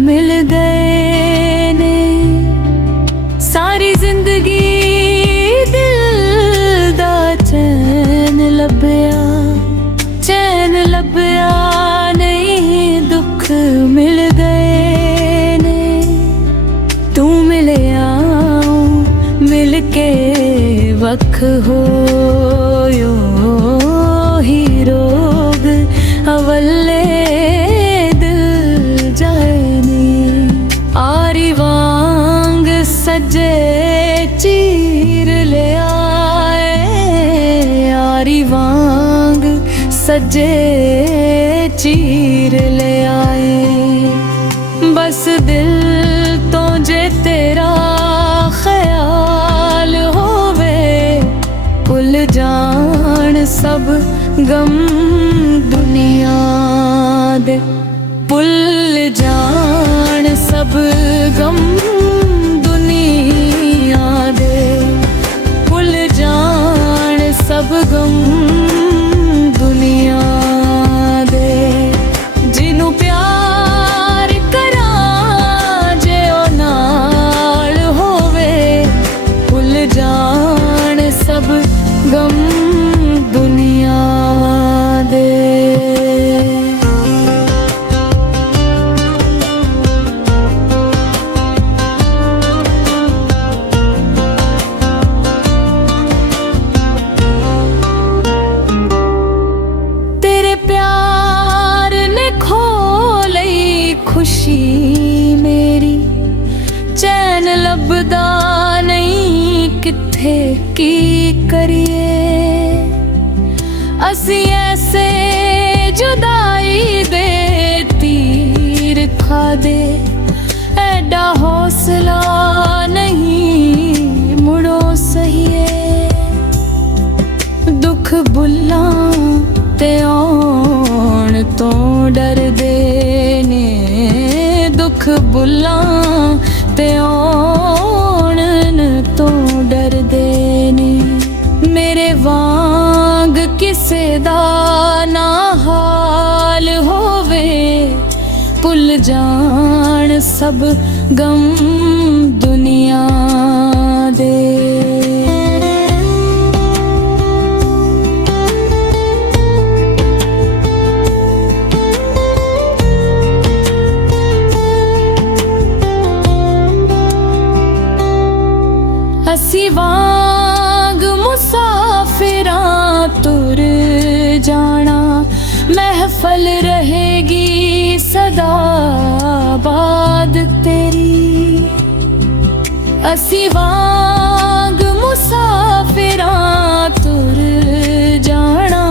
मिल गए ने। सारी जिंदगी दिल दा चैन लभया, चैन लभया नहीं, दुख मिल गए ने। तू मिलया मिल के वख होयो ही रोग अवले दिल जाने। आरी वांग सजे चीर ले आए, आरी वांग सजे चीर ले आए। बस दिल तो जे तेरा ख्याल होवे, भुल जान सब गम दुनिया दे, भुल जान सब गम दुनिया दे, भुल जान सब गम दुनिया दे। जिन्नू प्यार करां जे ओ नाल होवे, भुल जान सब गम दुनिया दे। तेरे प्यार ने खो लई खुशी मेरी, चैन लभदा नहीं किथे की करिए। असी ऐसे जुदाई दे तीर खा दे, ऐडा हौसला नहीं मुड़ो सहिए। दुख बुल्लां ते आउण तो डरदे ने, दुख बुल्लां ते आउण तो डरदे ने। मेरे वांग किसे दा ना हाल होवे, भुल जान सब गम दुनिया दे। असी वांग मुसाफिरां तुर जाना, महफल रहेगी सदा बाद तेरी। असी वांग मुसाफिरां तुर जाना,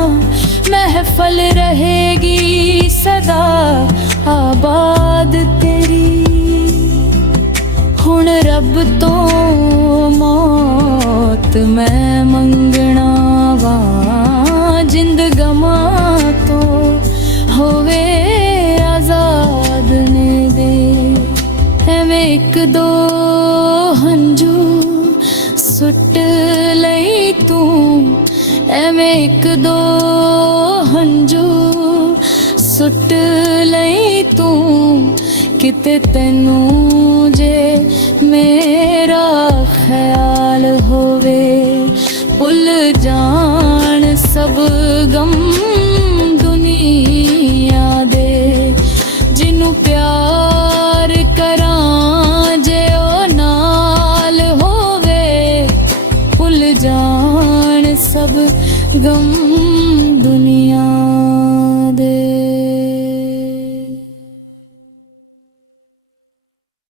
महफल रहेगी सदा आबाद तेरी। हुण रब तो मौत मैं मंगना वा, जिंद गमा तो होवे आजाद ने दे। एवें एक दो हंजू सुट लई तू, एवें एक दो हंजू सुट लई तू, किते तैनू जे मेरा ख्याल होवे, भुल जान सब गम दुनिया दे। जिन्नू प्यार करां जे ओ नाल होवे, भुल जान सब गम दुनिया